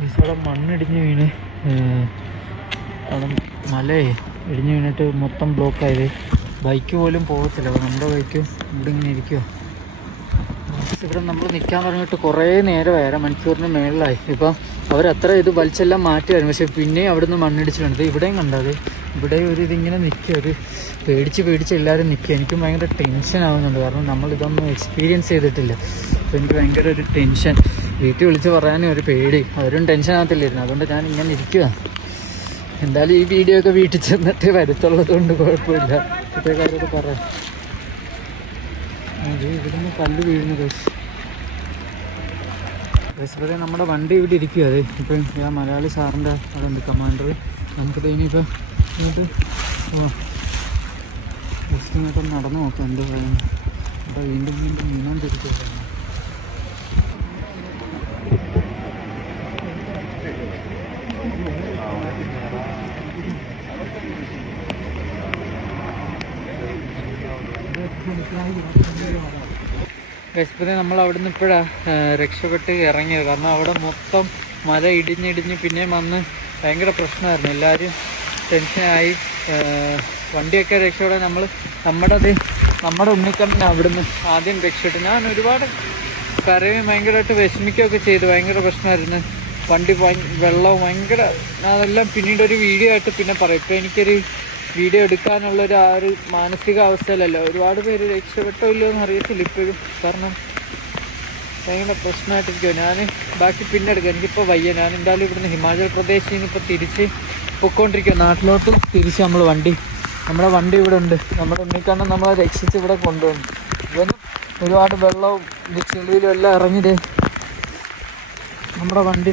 അവിടെ മണ്ണിടിഞ്ഞ് വീണ്. അവിടെ മലയെ ഇടിഞ്ഞ് വീണിട്ട് മൊത്തം ബ്ലോക്കായത്. ബൈക്ക് പോലും പോകത്തില്ല. അപ്പോൾ നമ്മുടെ ബൈക്ക് ഇവിടെ ഇങ്ങനെ ഇരിക്കുമോ ഇവിടെ നമ്മൾ നിൽക്കാൻ പറഞ്ഞിട്ട് കുറേ നേരമായി അര മണിക്കൂറിന് മേളിലായി. ഇപ്പം അവരത്ര ഇത് വലിച്ചെല്ലാം മാറ്റിയായിരുന്നു. പക്ഷേ പിന്നെയും അവിടെ നിന്ന് മണ്ണിടിച്ച് മണ്ണിടിച്ചിട്ടുണ്ട് ഇവിടെയും കണ്ടത് ഇവിടെ ഒരു ഇതിങ്ങനെ നിൽക്കുക ഒരു പേടിച്ച് പേടിച്ച് എല്ലാവരും നിൽക്കുക എനിക്കും ഭയങ്കര ടെൻഷൻ ആവുന്നുണ്ട്. കാരണം നമ്മൾ ഇതൊന്നും എക്സ്പീരിയൻസ് ചെയ്തിട്ടില്ല. അപ്പോൾ എനിക്ക് ഭയങ്കര ഒരു ടെൻഷൻ വീട്ടിൽ വിളിച്ച് പറയാനും ഒരു പേടി. അവരും ടെൻഷൻ ആകത്തില്ലായിരുന്നു അതുകൊണ്ട് ഞാൻ ഇങ്ങനെ ഇരിക്കുക എന്തായാലും ഈ വീഡിയോ ഒക്കെ വീട്ടിൽ ചെന്നിട്ട് വരത്തുള്ളത് കൊണ്ട് കുഴപ്പമില്ല. കുട്ടികാരോട് പറയാം. ഇവിടുന്ന് കല്ല് വീഴുന്നു ബസ് ബസ് നമ്മുടെ വണ്ടി ഇവിടെ ഇരിക്കുക അതെ ഇപ്പം ഞാൻ മലയാളി സാറിന്റെ അവിടെ ഉണ്ട് കമാൻഡർ നമുക്കിത് ഇനിയിപ്പോൾ ഇങ്ങോട്ട് ബസ് ഇങ്ങോട്ട് നടന്നു നോക്കാം. എന്താ പറയുന്നത് അപ്പോൾ വീണ്ടും വീണ്ടും മീനാൻ ഗസ്പതി നമ്മൾ അവിടുന്ന് ഇപ്പോഴാ രക്ഷപ്പെട്ട് ഇറങ്ങിയത്. കാരണം അവിടെ മൊത്തം മല ഇടിഞ്ഞിടിഞ്ഞ് പിന്നെ വന്ന് ഭയങ്കര പ്രശ്നമായിരുന്നു. എല്ലാവരും ടെൻഷനായി വണ്ടിയൊക്കെ രക്ഷപ്പെടാൻ നമ്മൾ നമ്മുടെ അത് നമ്മുടെ ഉണ്ണിക്കണ്ണൻ അവിടുന്ന് ആദ്യം രക്ഷപ്പെട്ടു ഞാൻ ഒരുപാട് കരയും ഭയങ്കരമായിട്ട് വിഷമിക്കുകയൊക്കെ ചെയ്തു. ഭയങ്കര പ്രശ്നമായിരുന്നു. വണ്ടി വെള്ളം ഭയങ്കര അതെല്ലാം പിന്നീട് ഒരു വീഡിയോ ആയിട്ട് പിന്നെ പറയും. ഇപ്പം എനിക്കൊരു വീഡിയോ എടുക്കാനുള്ള ഒരു ആ ഒരു മാനസികാവസ്ഥയിലല്ല? ഒരുപാട് പേര് രക്ഷപ്പെട്ടോ ഇല്ലയോ എന്ന് അറിയത്തില്ല ഇപ്പോഴും. കാരണം ഭയങ്കര പ്രശ്നമായിട്ടിരിക്കുമോ ഞാൻ ബാക്കി പിന്നെ എടുക്കാം. എനിക്കിപ്പോൾ വയ്യ. ഞാൻ എന്തായാലും ഇവിടുന്ന് ഹിമാചൽ പ്രദേശിൽ നിന്ന് ഇപ്പോൾ തിരിച്ച് പൊയ്ക്കൊണ്ടിരിക്കുക നാട്ടിലോട്ട് തിരിച്ച് നമ്മൾ വണ്ടി നമ്മുടെ വണ്ടി ഇവിടെ ഉണ്ട്. നമ്മുടെ ഉണ്ണിക്കണ്ണം നമ്മളെ രക്ഷിച്ച് ഇവിടെ കൊണ്ടുവന്നു. ഇവനും ഒരുപാട് വെള്ളവും ഇത് ചെളിയിലും എല്ലാം ഇറങ്ങിയത് നമ്മുടെ വണ്ടി